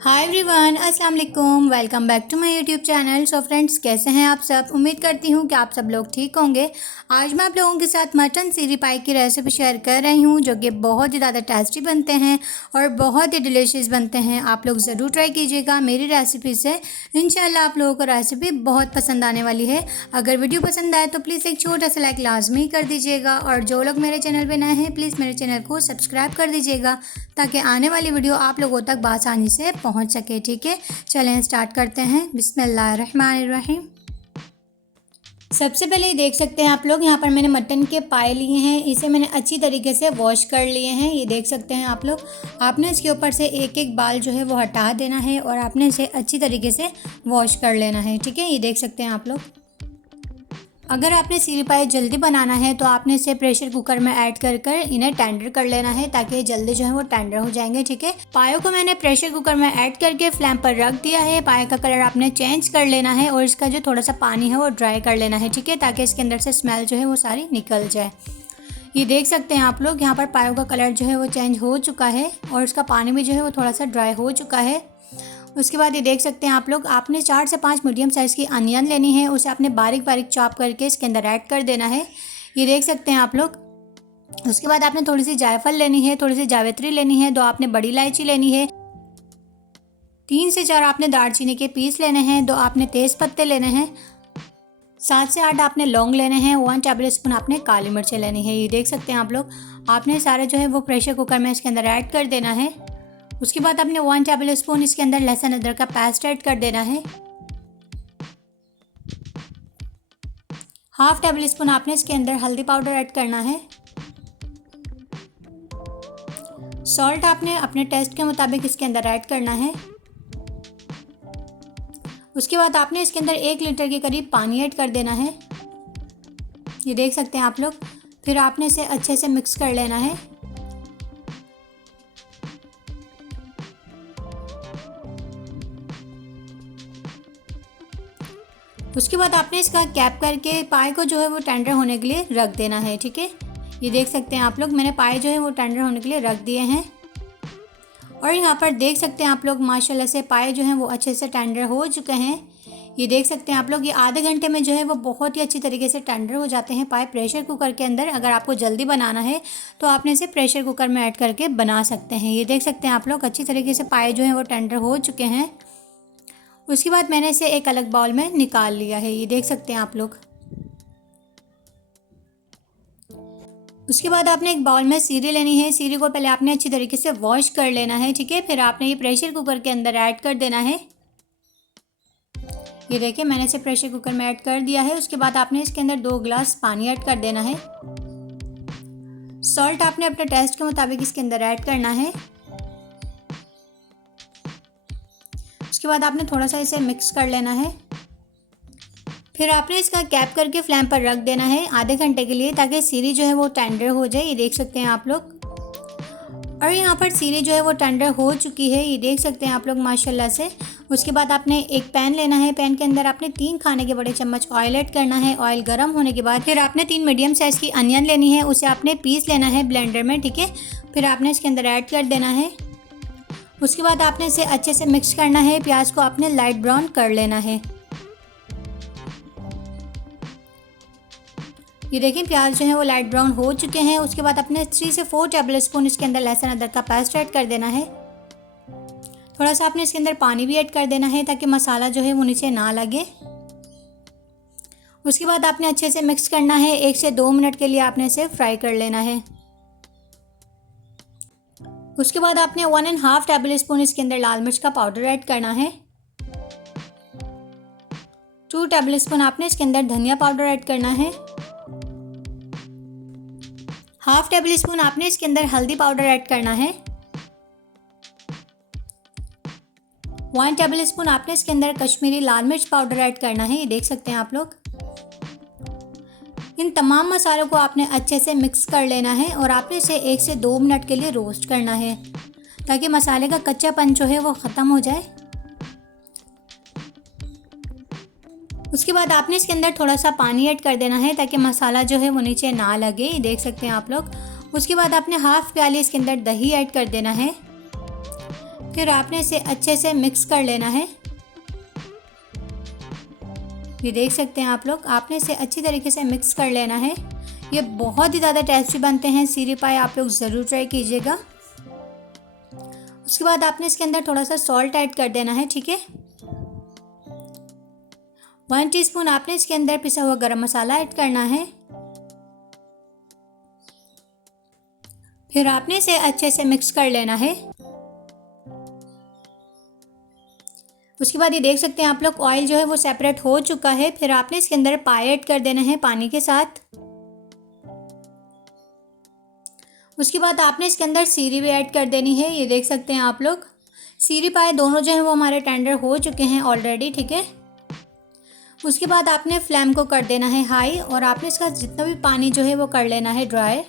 हाय everyone, अस्सलाम वालेकुम। Welcome back to my YouTube channel. So friends, कैसे हैं आप सब? उम्मीद करती हूँ कि आप सब लोग ठीक होंगे। आज मैं आप लोगों के साथ मटन सीरी पाई की रेसिपी शेयर कर रही हूँ, जो कि बहुत ही ज़्यादा टेस्टी बनते हैं और बहुत ही डिलीशियस बनते हैं। आप लोग ज़रूर ट्राई कीजिएगा मेरी रेसिपी से। इंशाल्लाह आप लोगों को रेसिपी बहुत पसंद आने वाली है। अगर वीडियो पसंद आए तो प्लीज़ एक छोटा सा लाइक लाजमी कर दीजिएगा, और जो लोग मेरे चैनल पर नए हैं प्लीज़ मेरे चैनल को सब्सक्राइब कर दीजिएगा, ताकि आने वाली वीडियो आप लोगों तक आसानी से पहुंच सके। ठीक है, चलें स्टार्ट करते हैं। बिस्मिल्लाहिर्रहमानिर्रहीम। सबसे पहले ये देख सकते हैं आप लोग, यहाँ पर मैंने मटन के पाए लिए हैं। इसे मैंने अच्छी तरीके से वॉश कर लिए हैं। ये देख सकते हैं आप लोग। आपने इसके ऊपर से एक एक बाल जो है वो हटा देना है, और आपने इसे अच्छी तरीके से वॉश कर लेना है। ठीक है, ये देख सकते हैं आप लोग। अगर आपने सीरी पाई जल्दी बनाना है तो आपने इसे प्रेशर कुकर में ऐड कर इन्हें टेंडर कर लेना है, ताकि जल्दी जो है वो टेंडर हो जाएंगे। ठीक है, पायों को मैंने प्रेशर कुकर में ऐड करके फ्लेम पर रख दिया है। पाए का कलर आपने चेंज कर लेना है, और इसका जो थोड़ा सा पानी है वो ड्राई कर लेना है। ठीक है, ताकि इसके अंदर से स्मेल जो है वो सारी निकल जाए। ये देख सकते हैं आप लोग, यहाँ पर पायों का कलर जो है वो चेंज हो चुका है, और इसका पानी भी जो है वो थोड़ा सा ड्राई हो चुका है। उसके बाद ये देख सकते हैं आप लोग, आपने 4 से 5 मीडियम साइज़ की अनियन लेनी है। उसे आपने बारीक बारीक चॉप करके इसके अंदर ऐड कर देना है। ये देख सकते हैं आप लोग। उसके बाद आपने थोड़ी सी जायफल लेनी है, थोड़ी सी जावित्री लेनी है, 2 आपने बड़ी इलायची लेनी है, 3 से 4 आपने दालचीनी के पीस लेने हैं, 2 आपने तेज़ पत्ते लेने हैं, 7 से 8 आपने लौंग लेने हैं, 1 टेबल स्पून आपने काली मिर्चें लेनी है। ये देख सकते हैं आप लोग। आपने सारे जो है वो प्रेशर कुकर में इसके अंदर ऐड कर देना है। उसके बाद आपने 1 टेबल स्पून इसके अंदर लहसुन अदरक का पेस्ट ऐड कर देना है। 1/2 टेबल स्पून आपने इसके अंदर हल्दी पाउडर ऐड करना है। सॉल्ट आपने अपने टेस्ट के मुताबिक इसके अंदर ऐड करना है। उसके बाद आपने इसके अंदर 1 लीटर के करीब पानी ऐड कर देना है। ये देख सकते हैं आप लोग। फिर आपने इसे अच्छे से मिक्स कर लेना है। उसके बाद आपने इसका कैप करके पाए को जो है वो टेंडर होने के लिए रख देना है। ठीक है, ये देख सकते हैं आप लोग, मैंने पाए जो है वो टेंडर होने के लिए रख दिए हैं। और यहाँ पर देख सकते हैं आप लोग, माशाल्लाह से पाए जो हैं वो अच्छे से टेंडर हो चुके हैं। ये देख सकते हैं आप लोग, ये आधे घंटे में जो है वो बहुत ही अच्छी तरीके से टेंडर हो जाते हैं पाए प्रेशर कुकर के अंदर। अगर आपको जल्दी बनाना है तो आपने इसे प्रेशर कुकर में ऐड करके बना सकते हैं। ये देख सकते हैं आप लोग, अच्छी तरीके से पाए जो हैं वो टेंडर हो चुके हैं। उसके बाद मैंने इसे एक अलग बाउल में निकाल लिया है। ये देख सकते हैं आप लोग। उसके बाद आपने एक बाउल में सीरी लेनी है। सीरी को पहले आपने अच्छी तरीके से वॉश कर लेना है। ठीक है, फिर आपने ये प्रेशर कुकर के अंदर ऐड कर देना है। ये देखिए, मैंने इसे प्रेशर कुकर में ऐड कर दिया है। उसके बाद आपने इसके अंदर 2 गिलास पानी ऐड कर देना है। सॉल्ट आपने अपने टेस्ट के मुताबिक इसके अंदर ऐड करना है। उसके बाद आपने थोड़ा सा इसे मिक्स कर लेना है। फिर आपने इसका कैप करके फ्लेम पर रख देना है आधे घंटे के लिए, ताकि सीरी जो है वो टेंडर हो जाए। ये देख सकते हैं आप लोग। और यहाँ पर सीरी जो है वो टेंडर हो चुकी है। ये देख सकते हैं आप लोग, माशाल्लाह से। उसके बाद आपने एक पैन लेना है। पैन के अंदर आपने 3 खाने के बड़े चम्मच ऑयल ऐड करना है। ऑयल गर्म होने के बाद फिर आपने 3 मीडियम साइज़ की अनियन लेनी है। उसे आपने पीस लेना है ब्लेंडर में। ठीक है, फिर आपने इसके अंदर ऐड कर देना है। उसके बाद आपने इसे अच्छे से मिक्स करना है। प्याज को आपने लाइट ब्राउन कर लेना है। ये देखिए, प्याज जो है वो लाइट ब्राउन हो चुके हैं। उसके बाद आपने 3 से 4 टेबल स्पून इसके अंदर लहसुन अदरक का पेस्ट ऐड कर देना है। थोड़ा सा आपने इसके अंदर पानी भी ऐड कर देना है, ताकि मसाला जो है वो नीचे ना लगे। उसके बाद आपने अच्छे से मिक्स करना है। 1 से 2 मिनट के लिए आपने इसे फ्राई कर लेना है। उसके बाद आपने 1.5 टेबल स्पून इसके अंदर लाल मिर्च का पाउडर ऐड करना है। 2 टेबल स्पून आपने इसके अंदर धनिया पाउडर ऐड करना है। 1/2 टेबल स्पून आपने इसके अंदर हल्दी पाउडर ऐड करना है। 1 टेबल स्पून आपने इसके अंदर कश्मीरी लाल मिर्च पाउडर ऐड करना है। ये देख सकते हैं आप लोग। इन तमाम मसालों को आपने अच्छे से मिक्स कर लेना है, और आपने इसे 1 से 2 मिनट के लिए रोस्ट करना है, ताकि मसाले का कच्चापन जो है वो ख़त्म हो जाए। उसके बाद आपने इसके अंदर थोड़ा सा पानी ऐड कर देना है, ताकि मसाला जो है वो नीचे ना लगे। ये देख सकते हैं आप लोग। उसके बाद आपने 1/2 प्याली इसके अंदर दही ऐड कर देना है। फिर आपने इसे अच्छे से मिक्स कर लेना है। ये देख सकते हैं आप लोग, आपने इसे अच्छी तरीके से मिक्स कर लेना है। ये बहुत ही ज़्यादा टेस्टी बनते हैं सीरी पाई, आप लोग ज़रूर ट्राई कीजिएगा। उसके बाद आपने इसके अंदर थोड़ा सा सॉल्ट ऐड कर देना है, ठीक है। 1 टीस्पून आपने इसके अंदर पिसा हुआ गरम मसाला ऐड करना है। फिर आपने इसे अच्छे से मिक्स कर लेना है। उसके बाद ये देख सकते हैं आप लोग, ऑयल जो है वो सेपरेट हो चुका है। फिर आपने इसके अंदर पाई ऐड कर देना है पानी के साथ। उसके बाद आपने इसके अंदर सीरी भी ऐड कर देनी है। ये देख सकते हैं आप लोग, सीरी पाई दोनों जो है वो हमारे टेंडर हो चुके हैं ऑलरेडी, ठीक है। उसके बाद आपने फ्लेम को कर देना है हाई और आपने इसका जितना भी पानी जो है वो कर लेना है ड्राई।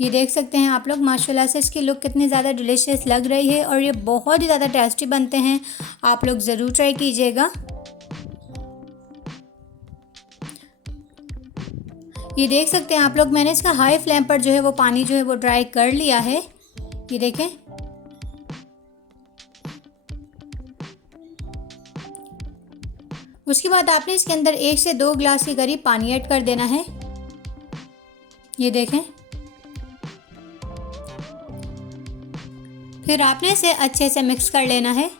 ये देख सकते हैं आप लोग, माशाल्लाह से इसकी लुक कितनी ज़्यादा डिलीशियस लग रही है और ये बहुत ही ज़्यादा टेस्टी बनते हैं, आप लोग ज़रूर ट्राई कीजिएगा। ये देख सकते हैं आप लोग, मैंने इसका हाई फ्लेम पर जो है वो पानी जो है वो ड्राई कर लिया है। ये देखें, उसके बाद आपने इसके अंदर 1 से 2 गिलास के करीब पानी ऐड कर देना है। ये देखें, फिर आपने इसे अच्छे से मिक्स कर लेना है।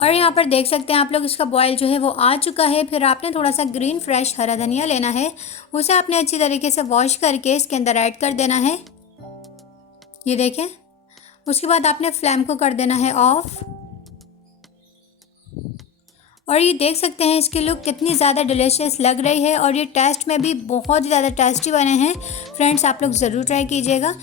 और यहाँ पर देख सकते हैं आप लोग, इसका बॉयल जो है वो आ चुका है। फिर आपने थोड़ा सा ग्रीन फ्रेश हरा धनिया लेना है, उसे आपने अच्छी तरीके से वॉश करके इसके अंदर ऐड कर देना है। ये देखें, उसके बाद आपने फ्लेम को कर देना है ऑफ। और ये देख सकते हैं इसकी लुक कितनी ज़्यादा डिलीशियस लग रही है और ये टेस्ट में भी बहुत ही ज़्यादा टेस्टी बने हैं। फ्रेंड्स, आप लोग ज़रूर ट्राई कीजिएगा।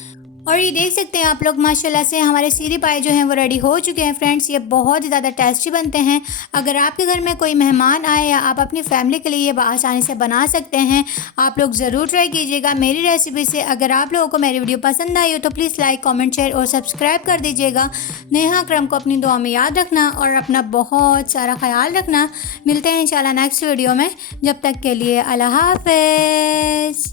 और ये देख सकते हैं आप लोग, माशाल्लाह से हमारे सीरी पाई जो हैं वो रेडी हो चुके हैं। फ्रेंड्स, ये बहुत ही ज़्यादा टेस्टी बनते हैं। अगर आपके घर में कोई मेहमान आए या आप अपनी फैमिली के लिए ये आसानी से बना सकते हैं, आप लोग ज़रूर ट्राई कीजिएगा मेरी रेसिपी से। अगर आप लोगों को मेरी वीडियो पसंद आई हो तो प्लीज़ लाइक, कॉमेंट, शेयर और सब्सक्राइब कर दीजिएगा। नेहा अकरम को अपनी दुआ में याद रखना और अपना बहुत सारा ख्याल रखना। मिलते हैं इंशाल्लाह नेक्स्ट वीडियो में। जब तक के लिए अल्लाह हाफ़िज़।